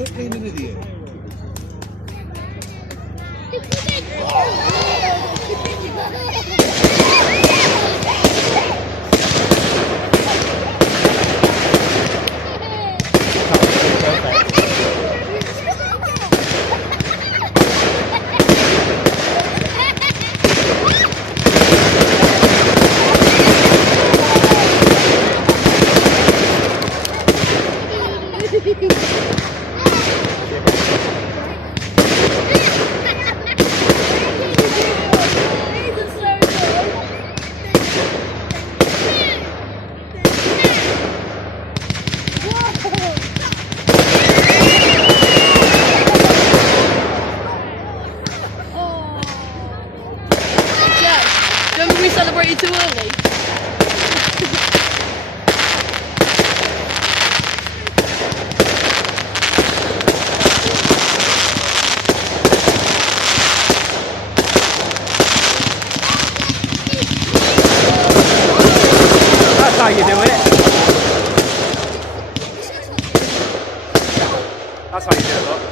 Quit being an idiot. Remember we celebrated too early? That's how you do it. That's how you do it, look.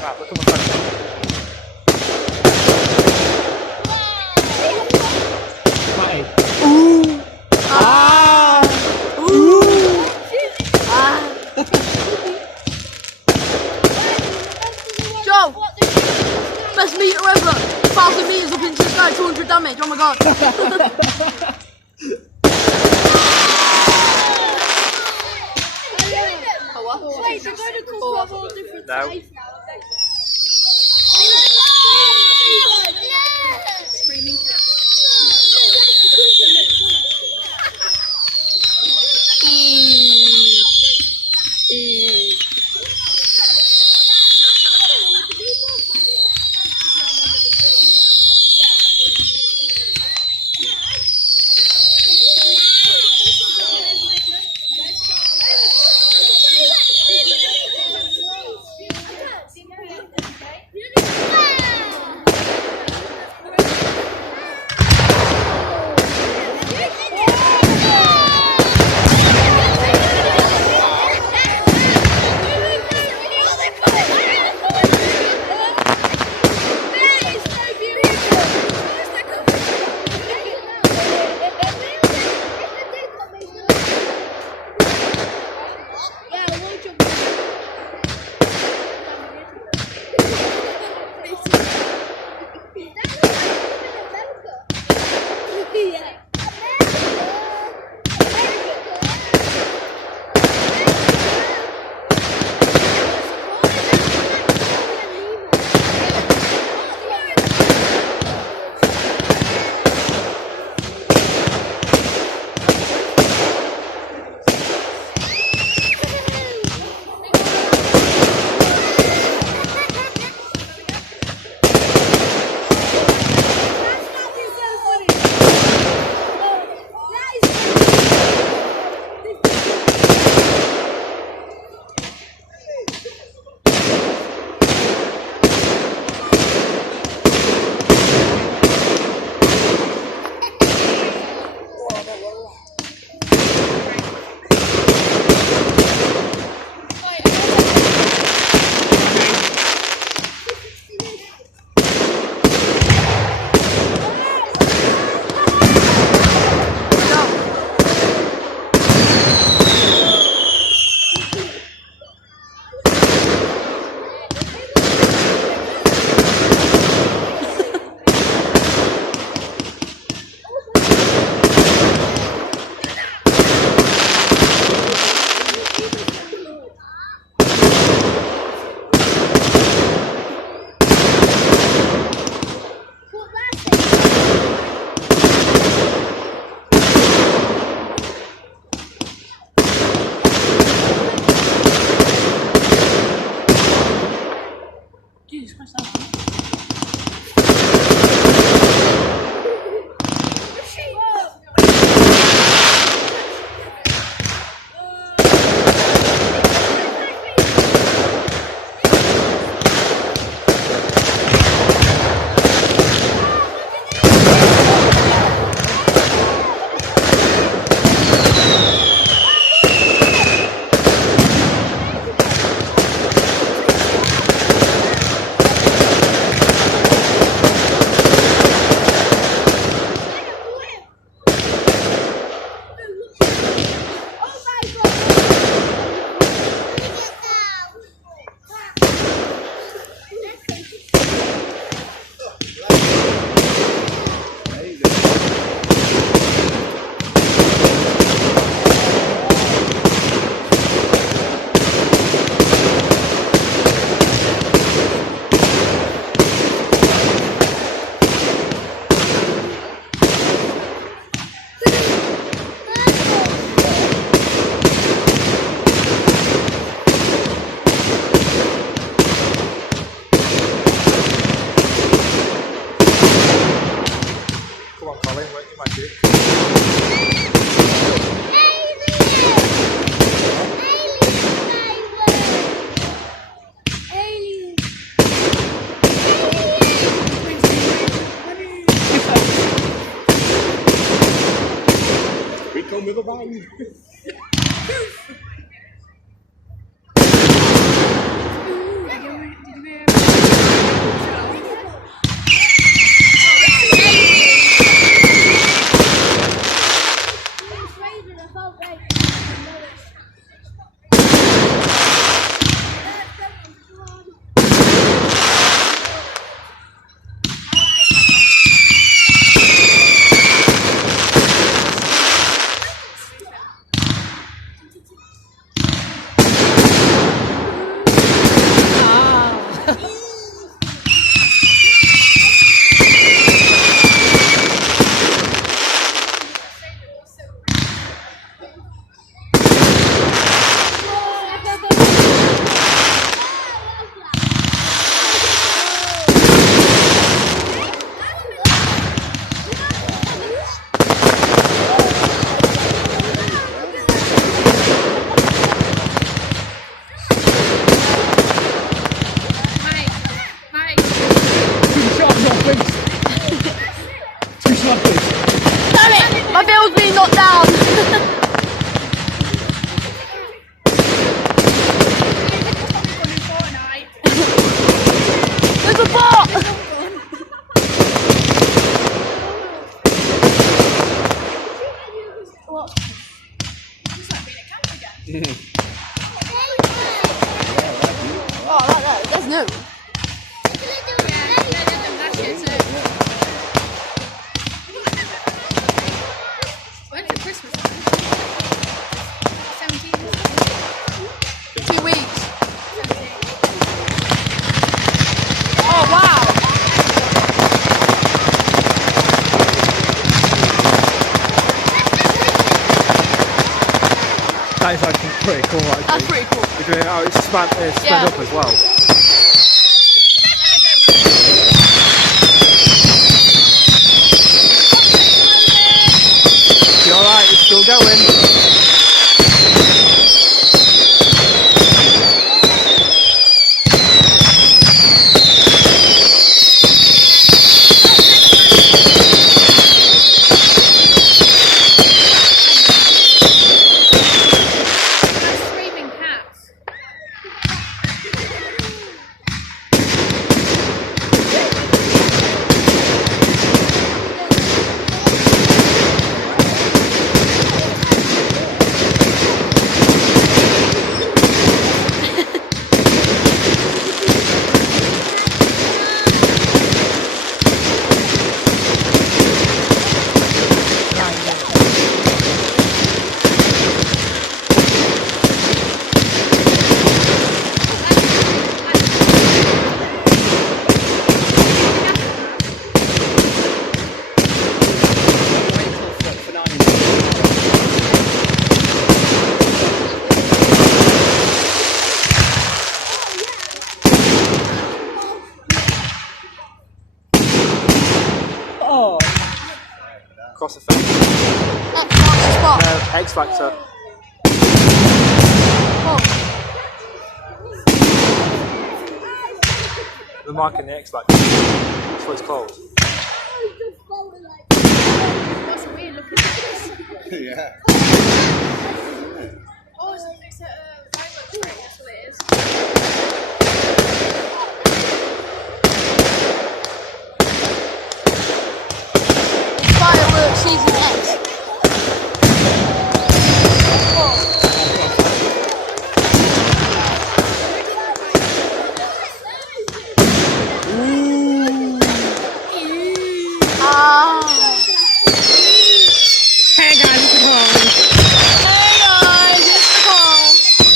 Right, look at my friend. Ooh! Ah! Ooh! Ah! Joe! Best meter ever! 1,000 meters up into the sky, 200 damage, oh my god! Wait, they're going to cause all different No. sizes. Screaming cat. We come with a bang. Damn it! My bill's been knocked down! There's a bot! What? Oh, right there. That's new. When's the Christmas one? 17. 2 weeks. 17. Oh, wow. That is actually pretty cool. Actually. That's pretty cool. You're doing, oh, it's sped Yeah. up as well. You alright? It's still going. Screaming cats. Cross effect. Spot. No, X Factor. Oh. The mark in the X Factor. That's what it's called. What's weird looking at this? Yeah. Oh, it's a fireworks train, that's what it is. Fireworks season X. Hey guys, it's the Hey guys, it's the car.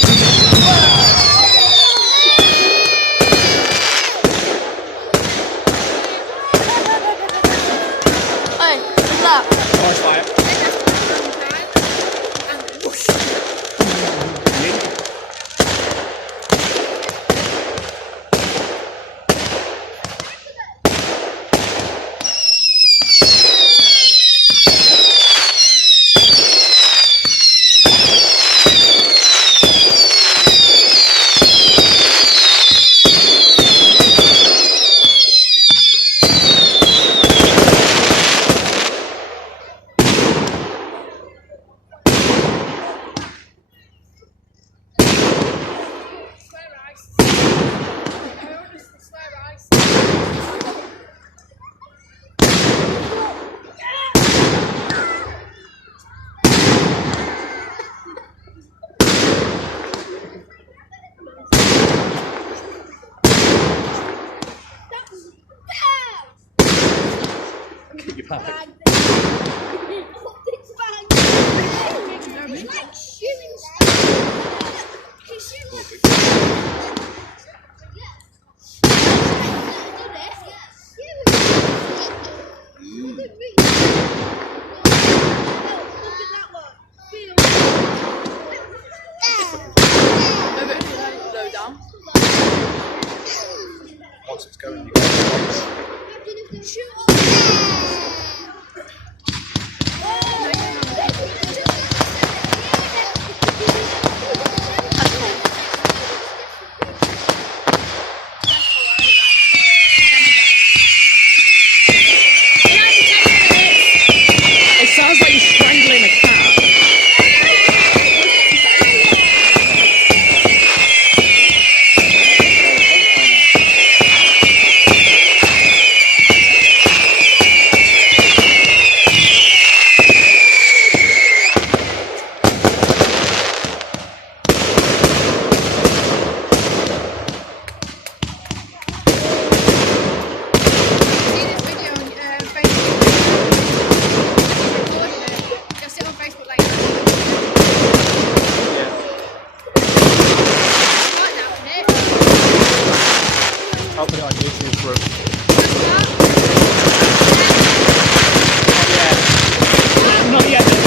back. Low down. Once it's going, you go. It sounds like you're strangling a cat. I'll put it on YouTube for Not yet.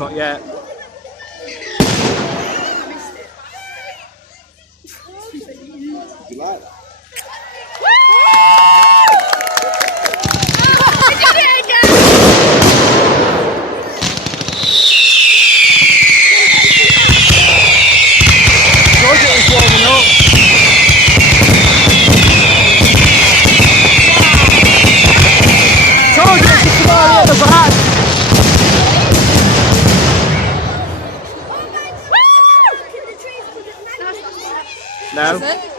Not yet. You like that? Roger is warming up. Told you it's somebody at the back. No. That's it.